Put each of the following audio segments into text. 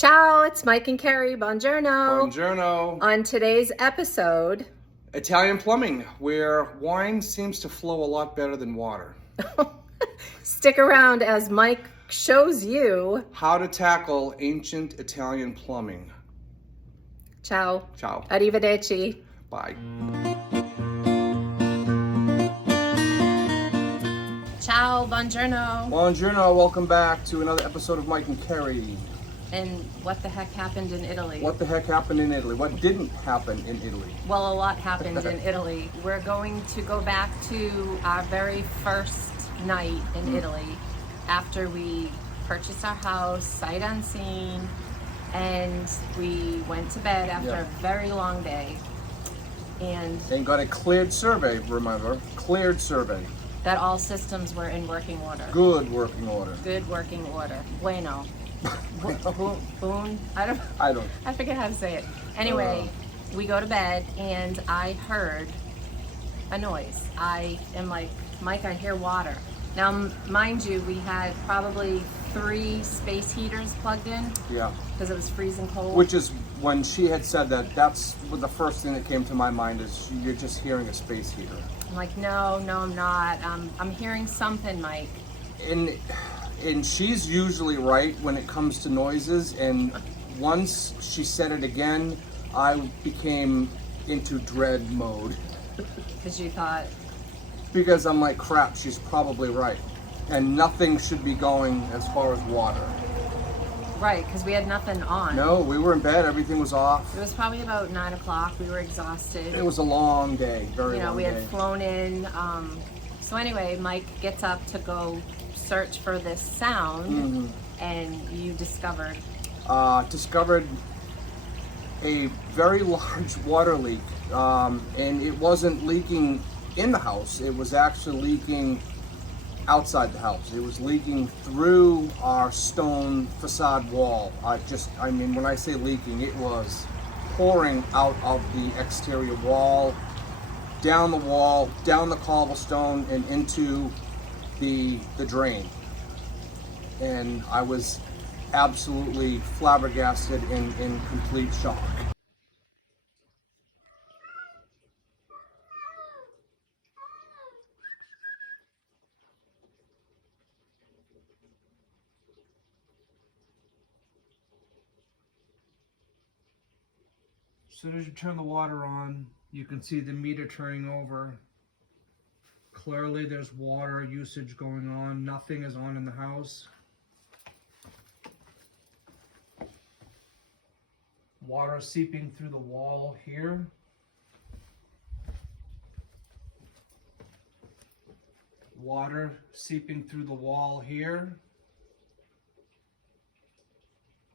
Ciao, it's Mike and Kerri. Buongiorno. Buongiorno. On today's episode, Italian plumbing, where wine seems to flow a lot better than water. stick around as Mike shows you. How to tackle ancient Italian plumbing. Ciao. Ciao. Arrivederci. Bye. Ciao, buongiorno. Buongiorno. Welcome back to another episode of Mike and Kerri. And what the heck happened in Italy? What the heck happened in Italy? What didn't happen in Italy? Well, a lot happened in Italy. We're going to go back to our very first night in Italy after we purchased our house, sight unseen, and we went to bed after a very long day. And got a cleared survey, remember? Cleared survey. that all systems were in working order. Good working order. Good working order. Bueno. Boon. I forget how to say it. Anyway, we go to bed and I heard a noise. I am like, Mike, I hear water. Now, mind you, we had probably 3 space heaters plugged in. Yeah. Because it was freezing cold. Which is when she had said that, that's the first thing that came to my mind is you're just hearing a space heater. I'm like, no, I'm not. I'm hearing something, Mike. And she's usually right when it comes to noises, and once she said it again, I became into dread mode. Because you thought... Because I'm like, crap, she's probably right. And nothing should be going as far as water. Right, because we had nothing on. No, we were in bed, everything was off. It was probably about 9 o'clock. We were exhausted. It was a long day, very long day. We had flown in. So anyway, Mike gets up to go search for this sound, and you discovered a very large water leak, and it wasn't leaking in the house. It was actually leaking outside the house. It was leaking through our stone facade wall. When I say leaking, it was pouring out of the exterior wall, down the cobblestone, and into the drain. And I was absolutely flabbergasted and in complete shock. As soon as you turn the water on, you can see the meter turning over. Clearly there's water usage going on. Nothing is on in the house. Water seeping through the wall here. Water seeping through the wall here.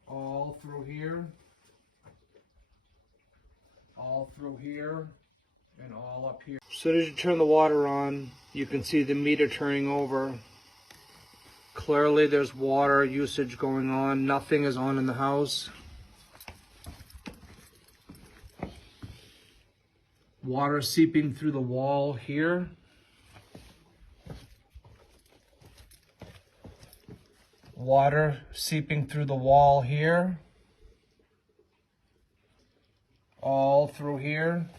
All through here. All through here. And all up here. As soon as you turn the water on, you can see the meter turning over. Clearly there's water usage going on. Nothing is on in the house. Water seeping through the wall here. Water seeping through the wall here. All through here.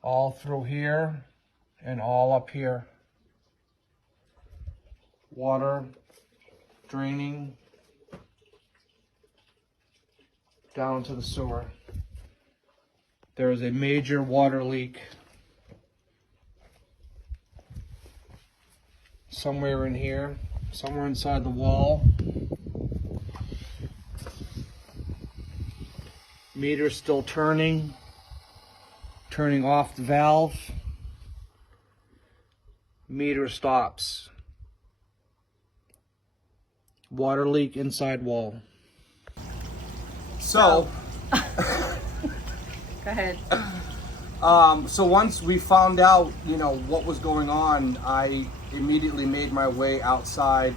All through here. And all up here. Water draining down to the sewer. There is a major water leak somewhere in here, somewhere inside the wall. Meter still turning off the valve. Meter stops. Water leak inside wall. So Go ahead. So once we found out, what was going on, I immediately made my way outside,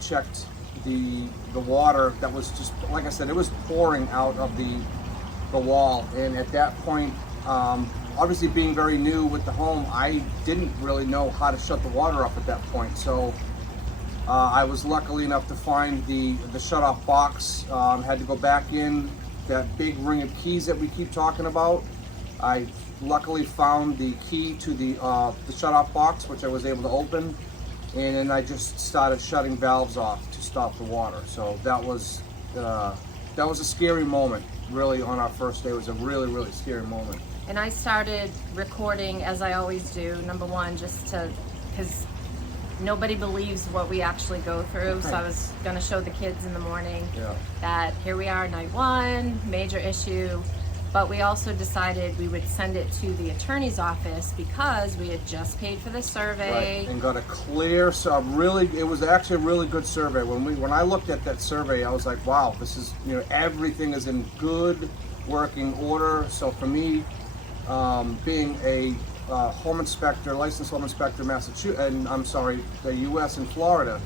checked the water that was just, like I said, it was pouring out of the wall. And at that point, obviously being very new with the home, I didn't really know how to shut the water off at that point. So I was lucky enough to find the shut-off box. Had to go back in, that big ring of keys that we keep talking about. I luckily found the key to the shut-off box, which I was able to open, and then I just started shutting valves off to stop the water. So that was a scary moment, really. On our first day, it was a really, really scary moment. And I started recording, as I always do, number one, just to, because nobody believes what we actually go through. So I was going to show the kids in the morning that here we are, night one, major issue. But we also decided we would send it to the attorney's office because we had just paid for the survey. Right. And got a clear, it was actually a really good survey. When I looked at that survey, I was like, wow, this is, everything is in good working order. So for me, being a home inspector, licensed home inspector, Massachusetts, and I'm sorry, the U.S. and Florida,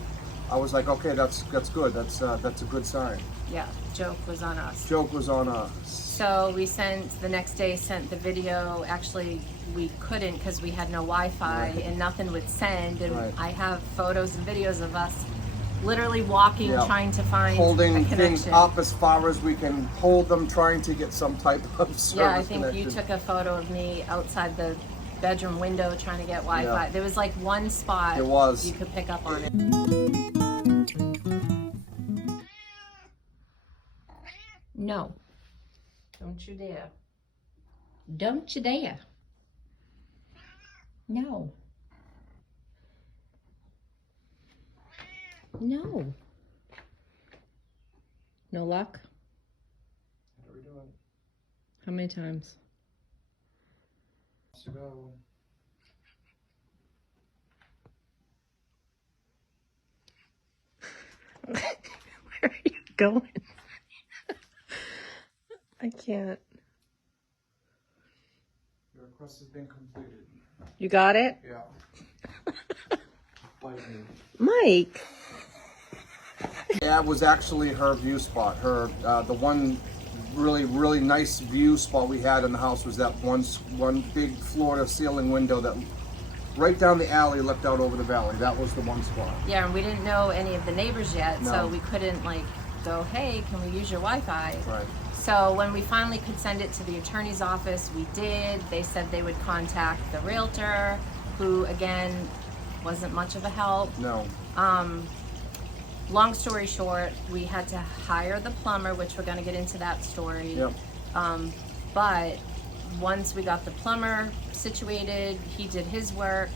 I was like, okay, that's good. That's a good sign. Yeah, joke was on us. Joke was on us. So we the next day sent the video. Actually, we couldn't because we had no Wi-Fi and nothing would send. And I have photos and videos of us literally walking, trying to find holding a connection. Things up as far as we can hold them, trying to get some type of service I think connection. you took a photo of me outside the bedroom window trying to get Wi-Fi. There was like one spot you could pick up on it. No. Don't you dare. Don't you dare. No. No. No luck? What are we doing? How many times? To go. Where are you going? I can't. Your request has been completed. You got it? Yeah. Mike. Yeah, it was actually her view spot. The one really nice view spot we had in the house was that one big floor-to-ceiling window that right down the alley looked out over the valley. That was the one spot. Yeah, and we didn't know any of the neighbors yet, No. so we couldn't go, hey, can we use your Wi-Fi? Right. So when we finally could send it to the attorney's office, we did. They said they would contact the realtor, who again wasn't much of a help. No. Long story short, we had to hire the plumber, which we're going to get into that story. Yep. But once we got the plumber situated, he did his work.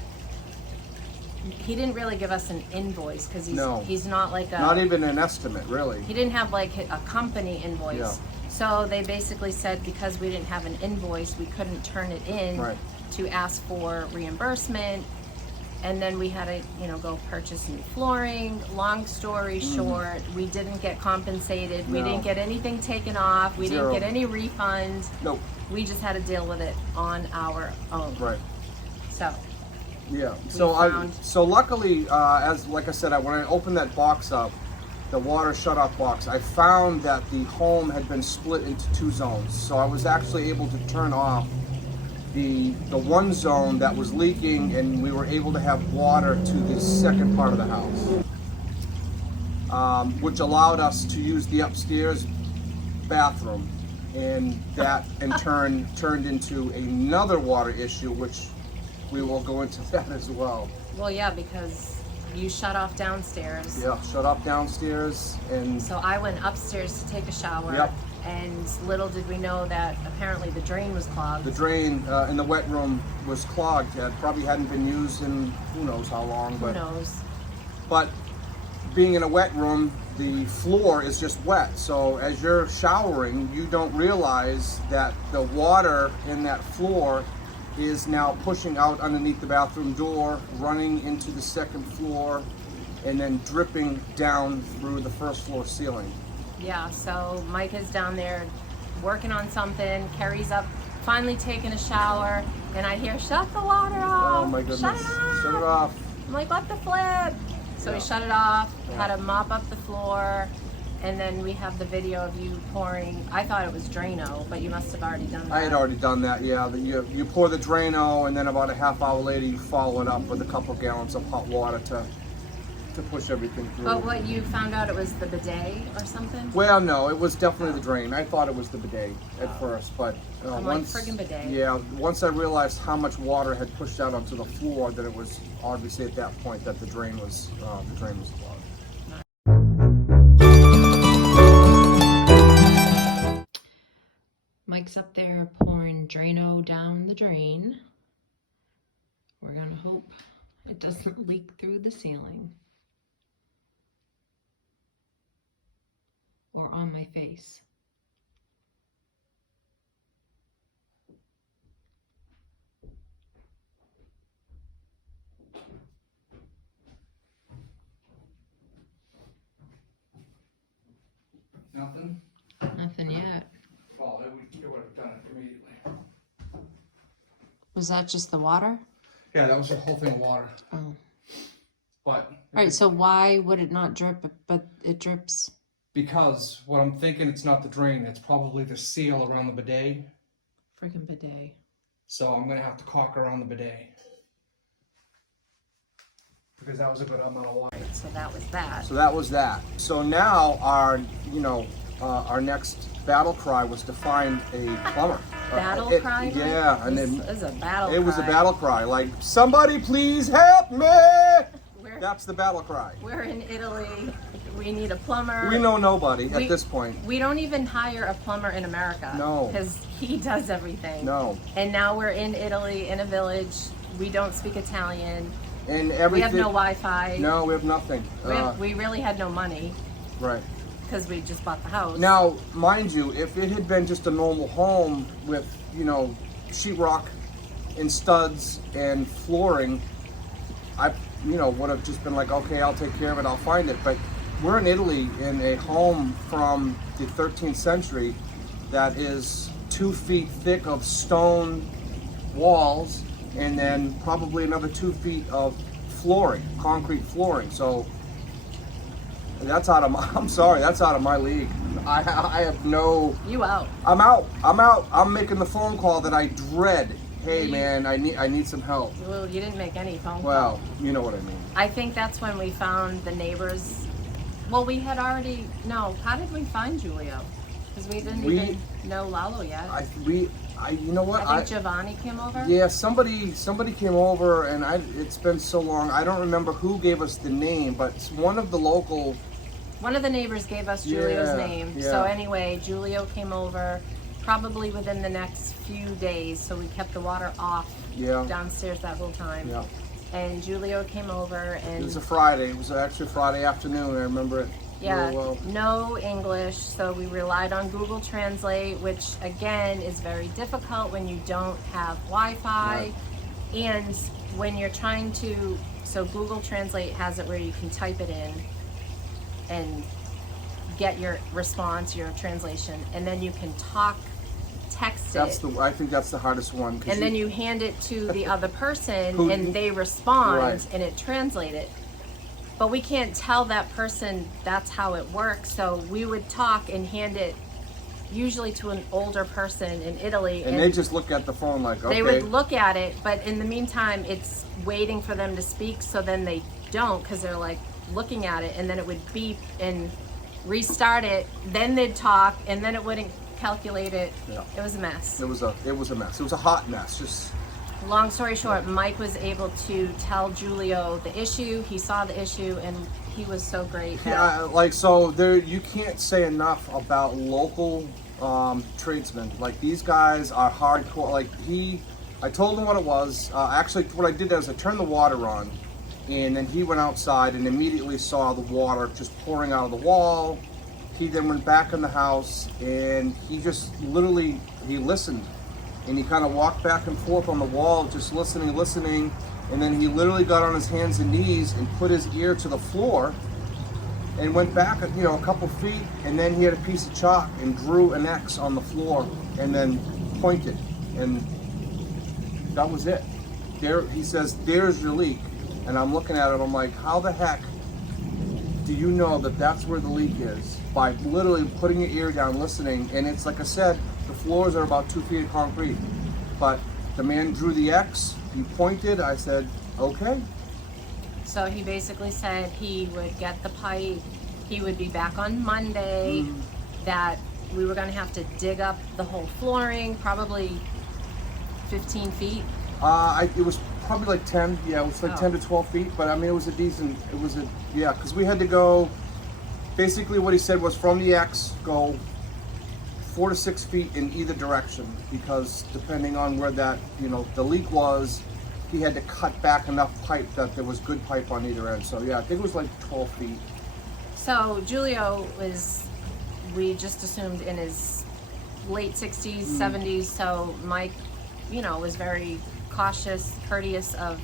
He didn't really give us an invoice because he's not like not even an estimate, really. He didn't have like a company invoice. Yeah. So they basically said because we didn't have an invoice, we couldn't turn it in to ask for reimbursement. And then we had to, go purchase new flooring. Long story short, we didn't get compensated. No. We didn't get anything taken off. We Zero. didn't get any refunds. Nope. We just had to deal with it on our own. Right. So. Yeah. So luckily, like I said, when I opened that box up, the water shut-off box, I found that the home had been split into two zones. So I was actually able to turn off the one zone that was leaking, and we were able to have water to the second part of the house, which allowed us to use the upstairs bathroom, and that in turn turned into another water issue, which we will go into that as well. Well, yeah, because you shut off downstairs. Yeah, shut off downstairs, and so I went upstairs to take a shower. Yep. And little did we know that apparently the drain was clogged. the drain in the wet room was clogged. It probably hadn't been used in who knows how long. Who knows? But being in a wet room, the floor is just wet. So as you're showering, you don't realize that the water in that floor is now pushing out underneath the bathroom door, running into the second floor, and then dripping down through the first floor ceiling. Yeah, so Mike is down there working on something. Kerri's up, finally taking a shower, and I hear, shut the water off. Oh my goodness. Shut it off. Shut it off. I'm like, what the flip? So we shut it off, had to mop up the floor, and then we have the video of you pouring. I thought it was Drano, but you must have already done that. I had already done that, yeah. You pour the Drano, and then about a half hour later you follow it up with a couple gallons of hot water to to push everything through. But what you found out, it was the bidet or something? Well, no, it was definitely the drain. I thought it was the bidet at first, but I'm once, like, friggin' bidet. Yeah, once I realized how much water had pushed out onto the floor, that it was obviously at that point that the drain was clogged. Mike's up there pouring Drano down the drain. We're gonna hope it doesn't leak through the ceiling. Or on my face. Nothing? Nothing yet. Well, it would have done it immediately. Was that just the water? Yeah, that was the whole thing of water. Oh. But Alright, so why would it not drip, but it drips? because what I'm thinking, it's not the drain, it's probably the seal around the bidet. Freaking bidet. So I'm gonna have to caulk around the bidet. Because that was a good amount of water. So that was that. So that was that. So now our next battle cry was to find a plumber. Battle cry? Yeah, and This then is a battle cry. it was a battle cry, like, somebody please help me! That's the battle cry. We're in Italy. We need a plumber. We know nobody at this point. We don't even hire a plumber in America. No. Because he does everything. No. And now we're in Italy, in a village. We don't speak Italian. And everything. We have no Wi-Fi. No, we have nothing. We really had no money. Right. Because we just bought the house. Now, mind you, if it had been just a normal home with, sheetrock and studs and flooring, I, would have just been like, okay, I'll take care of it, I'll find it. But we're in Italy in a home from the 13th century that is 2 feet thick of stone walls and then probably another 2 feet of flooring, concrete flooring. So that's out of my, I'm sorry, that's out of my league. I have no... You out. I'm out. I'm making the phone call that I dread. Hey man, I need some help. Well, you didn't make any phone calls. Well, you know what I mean. I think that's when we found the neighbors. Well, we had already, no, how did we find Julio? Because we didn't even know Lalo yet. You know what? I think Giovanni came over. Yeah, somebody came over, and it's been so long. I don't remember who gave us the name, but one of the neighbors gave us Julio's name. Yeah. So anyway, Julio came over probably within the next few days. So we kept the water off downstairs that whole time. Yeah. And Julio came over, and it was a Friday. It was actually a Friday afternoon. I remember it. yeah, really well. no English, so we relied on Google Translate, which again is very difficult when you don't have Wi-Fi. Right. And when you're trying to, so Google Translate has it where you can type it in and get your response, your translation, and then you can text it. I think that's the hardest one. And then you hand it to the other person Who- and they respond Right. and it translates it. But we can't tell that person that's how it works. So we would talk and hand it usually to an older person in Italy. And they just look at the phone like, okay. They would look at it, but in the meantime, it's waiting for them to speak. So then they don't, because they're like looking at it, and then it would beep and restart it. Then they'd talk, and then it wouldn't calculate it. Yeah. It was a mess. It was a mess. It was a hot mess. Just Long story short, Mike was able to tell Julio the issue. He saw the issue, and he was so great. so there, you can't say enough about local tradesmen. Like, these guys are hardcore. Like, I told him what it was. Actually, what I did is I turned the water on, and then he went outside and immediately saw the water just pouring out of the wall. He then went back in the house, and he just literally, he listened. And he kind of walked back and forth on the wall, just listening. And then he literally got on his hands and knees and put his ear to the floor and went back, a couple feet. And then he had a piece of chalk and drew an X on the floor and then pointed. And that was it. There, he says, there's your leak. And I'm looking at it, I'm like, how the heck do you know that that's where the leak is? By literally putting your ear down, listening. And it's like I said, the floors are about 2 feet of concrete. But the man drew the X, he pointed, I said, okay. So he basically said he would get the pipe, he would be back on Monday, that we were gonna have to dig up the whole flooring, probably 15 feet. It was probably like 10, yeah, it was like 10 to 12 feet, but I mean, yeah, because we had to go, basically what he said was from the X, go 4 to 6 feet in either direction, because depending on where that, the leak was, he had to cut back enough pipe that there was good pipe on either end. So yeah, I think it was like 12 feet. So Julio we just assumed in his late 60s, 70s, so Mike, was very cautious, courteous of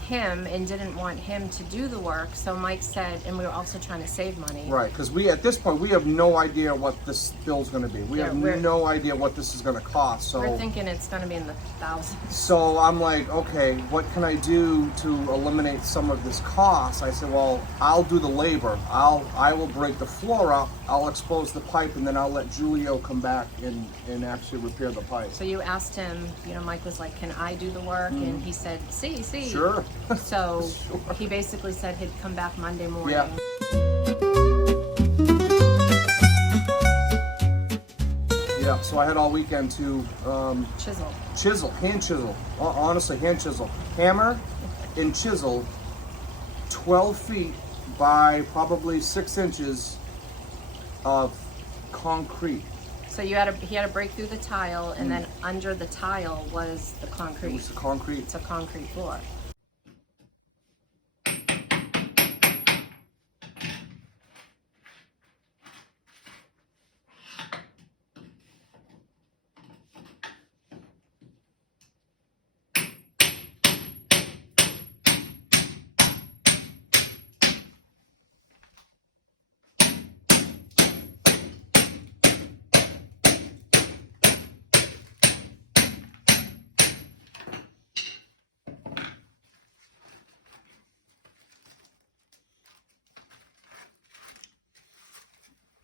him and didn't want him to do the work. So Mike said, and we were also trying to save money. Right, because at this point, we have no idea what this bill's going to be. We have no idea what this is going to cost. So we're thinking it's going to be in the thousands. So I'm like, okay, what can I do to eliminate some of this cost? I said, well, I'll do the labor. I will break the floor up. I'll expose the pipe, and then I'll let Julio come back and actually repair the pipe. So you asked him, Mike was like, can I do the work? And he said, see. Sure. So sure. He basically said he'd come back Monday morning. Yeah. Yeah, so I had all weekend to hand chisel, honestly, hand chisel. Hammer and chisel 12 feet by probably 6 inches of concrete. So he had to break through the tile, and then under the tile was the concrete. It was the concrete. It's a concrete floor.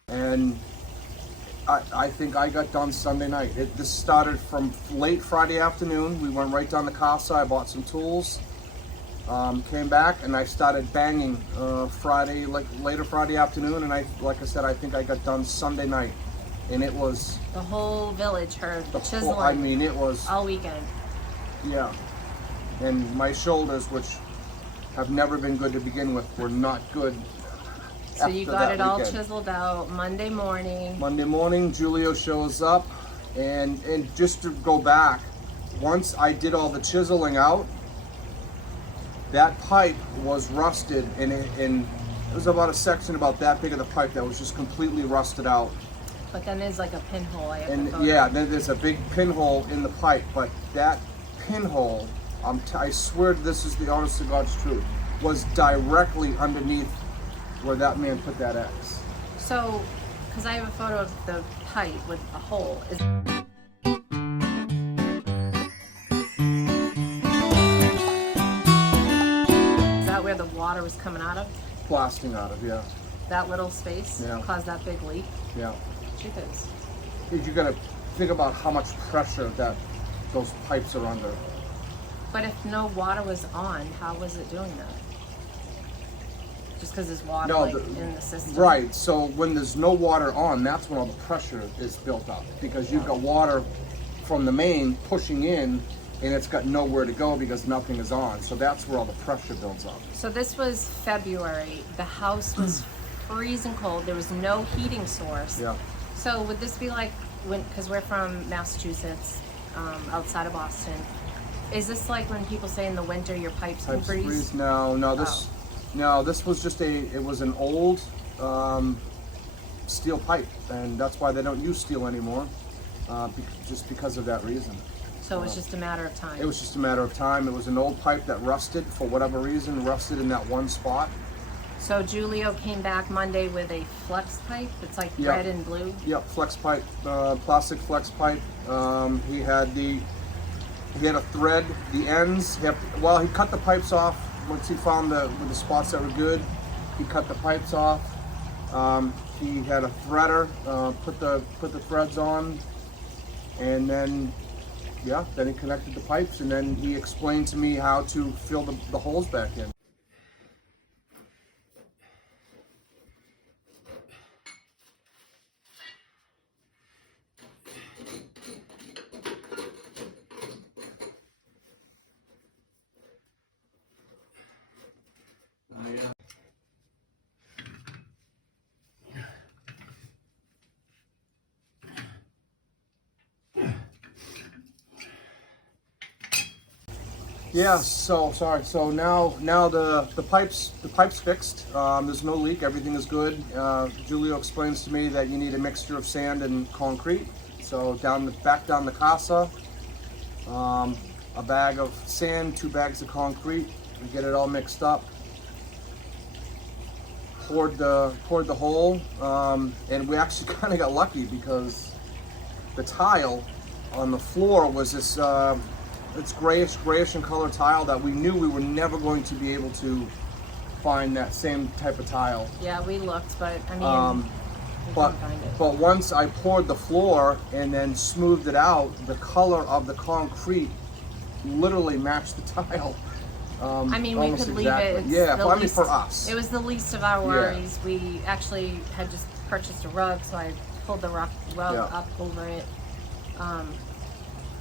And I think I got done Sunday night. This started from late Friday afternoon. We went right down to Casa. I bought some tools, came back, and I started banging later Friday afternoon. And like I said, I think I got done Sunday night. And it was... The whole village heard the chiseling. It was... all weekend. Yeah. And my shoulders, which have never been good to begin with, were not good. So you got it all chiseled out Monday morning. Monday morning, Julio shows up, and just to go back, once I did all the chiseling out, that pipe was rusted, and it was about a section about that big of the pipe that was just completely rusted out. But then there's like a pinhole. Then there's a big pinhole in the pipe, but that pinhole, I swear this is the honest to God's truth, was directly underneath where that man put that X. So, because I have a photo of the pipe with a hole. Is that where the water was coming out of? Blasting out of, yeah. That little space caused that big leak? Yeah. Jeepers. You gotta think about how much pressure that those pipes are under. But if no water was on, how was it doing that? Just because there's water in the system? Right, so when there's no water on, that's when all the pressure is built up. Because you've got water from the main pushing in, and it's got nowhere to go because nothing is on. So that's where all the pressure builds up. So this was February. The house was freezing cold. There was no heating source. Yeah. So would this be like, because we're from Massachusetts, outside of Boston, is this like when people say in the winter your pipes can freeze? No, this was just it was an old steel pipe, and that's why they don't use steel anymore, just because of that reason. So it was just a matter of time? It was just a matter of time. It was an old pipe that rusted, for whatever reason, rusted in that one spot. So Julio came back Monday with a flex pipe. It's like red and blue? Yep, flex pipe, plastic flex pipe. He had a thread, the ends. He cut the pipes off. Once he found the spots that were good, he cut the pipes off. He had a threader, put the threads on, and then he connected the pipes, and then he explained to me how to fill the holes back in. Yeah. So sorry. So now the pipes fixed. There's no leak. Everything is good. Julio explains to me that you need a mixture of sand and concrete. So back down the casa, a bag of sand, 2 bags of concrete. We get it all mixed up. Poured the hole, and we actually kind of got lucky because the tile on the floor was this it's grayish in color tile that we knew we were never going to be able to find that same type of tile. Yeah, we looked, but I mean, we couldn't find it. But once I poured the floor and then smoothed it out, the color of the concrete literally matched the tile. I mean, we could leave it. It's Yeah, the I mean least, for us. It was the least of our worries. We actually had just purchased a rug, so I pulled the rug up over it.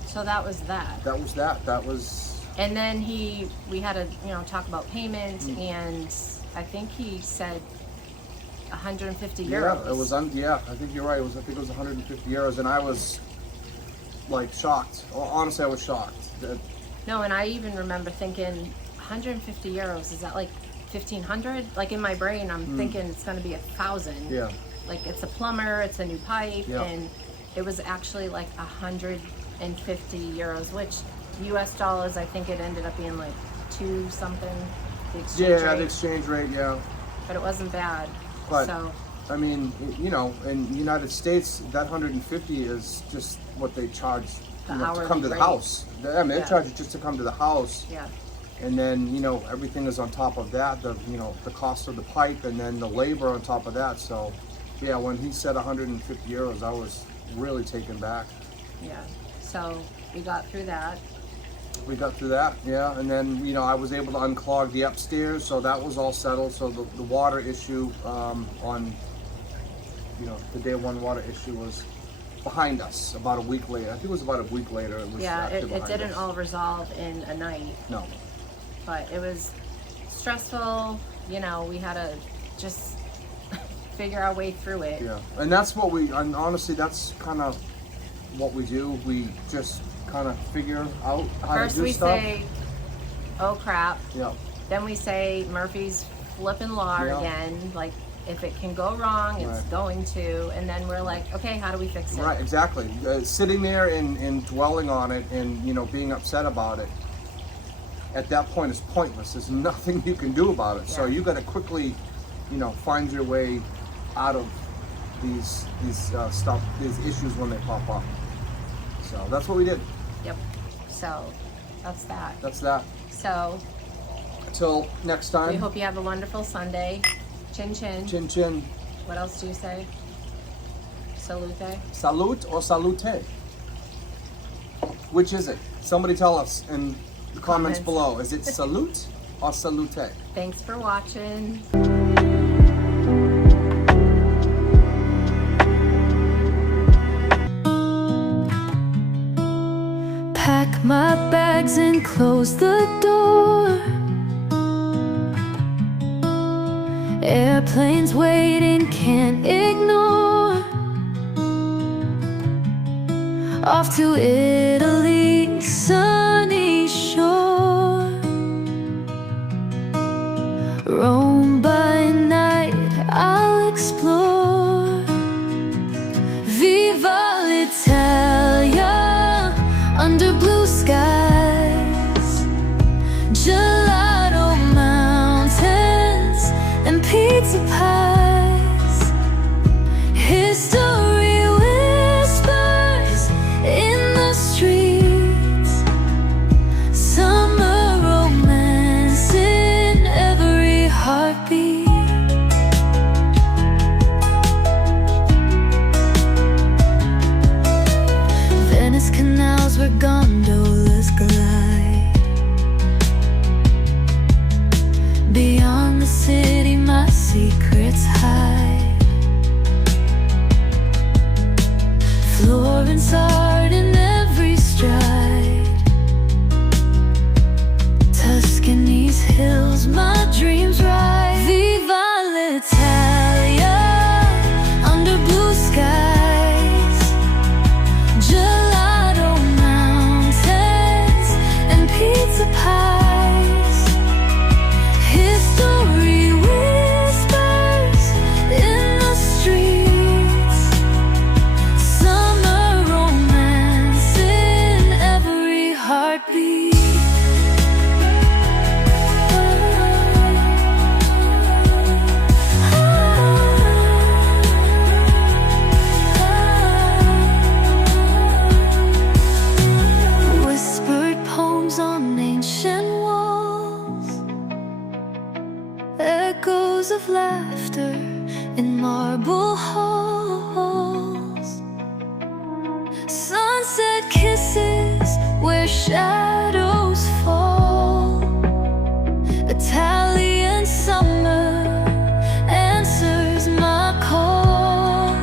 So that was that. That was that. That was. And then we had to, talk about payment, and I think he said 150 euros. Yeah, it was. I think you're right. I think it was 150 euros, and I was like shocked. Honestly, I was shocked. No, and I even remember thinking 150 euros. Is that like 1,500? Like in my brain, I'm thinking it's going to be 1,000. Yeah. Like it's a plumber, it's a new pipe, Yeah. and it was actually like 150 euros, which US dollars, I think it ended up being like 2 something. The exchange rate. The exchange rate. Yeah. But it wasn't bad. But so I mean, in the United States, that 150 is just what they charge to come to the house. I mean, they charge you just to come to the house. Yeah. And then everything is on top of that. The cost of the pipe, and then the labor on top of that. So yeah, when he said 150 euros, I was really taken back. Yeah. So we got through that. Yeah, and then I was able to unclog the upstairs, so that was all settled. So the water issue on the day 1 water issue was behind us about a week later. I think it was about a week later. It was it didn't all resolve in a night. No. But it was stressful. We had to just figure our way through it. Yeah, and that's what and honestly, that's kind of what we do. We just kind of figure out how First to do stuff. First we say, oh crap. Yeah. Then we say, Murphy's flipping law again. Like, if it can go wrong, it's going to. And then we're like, okay, how do we fix it? Right, exactly. Sitting there and dwelling on it and, being upset about it, at that point is pointless. There's nothing you can do about it. So you got to quickly, find your way out of these issues when they pop up. So that's what we did. Yep. So that's that. That's that. So until next time. We hope you have a wonderful Sunday. Chin chin. Chin chin. What else do you say? Salute. Salute or salute? Which is it? Somebody tell us in the comments below. Is it salute or salute? Thanks for watching. Pack my bags and close the door. Airplanes waiting, can't ignore. Off to Italy, sunny shore. Rome by night, I'll explore. Viva l'Italia, under blue skies. Gelato mountains and pizza pies. History whispers in the streets. Summer romance in every heartbeat. Venice canals where gondolas glide. Beyond the city my secrets hide. Florence art in every stride. Tuscany's hills my dreams ride. Viva l'Italia, under blue skies. Gelato mountains and pizza pies. marble halls. Sunset kisses where shadows fall. Italian summer answers my call.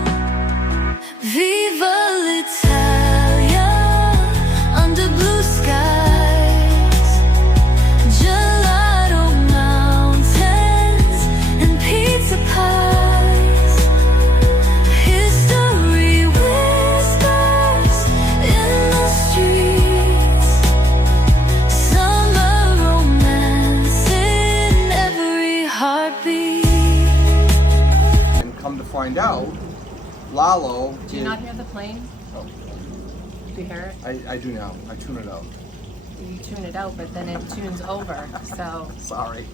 Viva l'Italia under blue skies. Gelato mountains and pizza pies. History whispers in the streets. Summer romance in every heartbeat. And come to find out, Lalo. Do you not hear the plane? Oh, Do you hear it? I do now. I tune it out. You tune it out, but then it tunes over. So Sorry.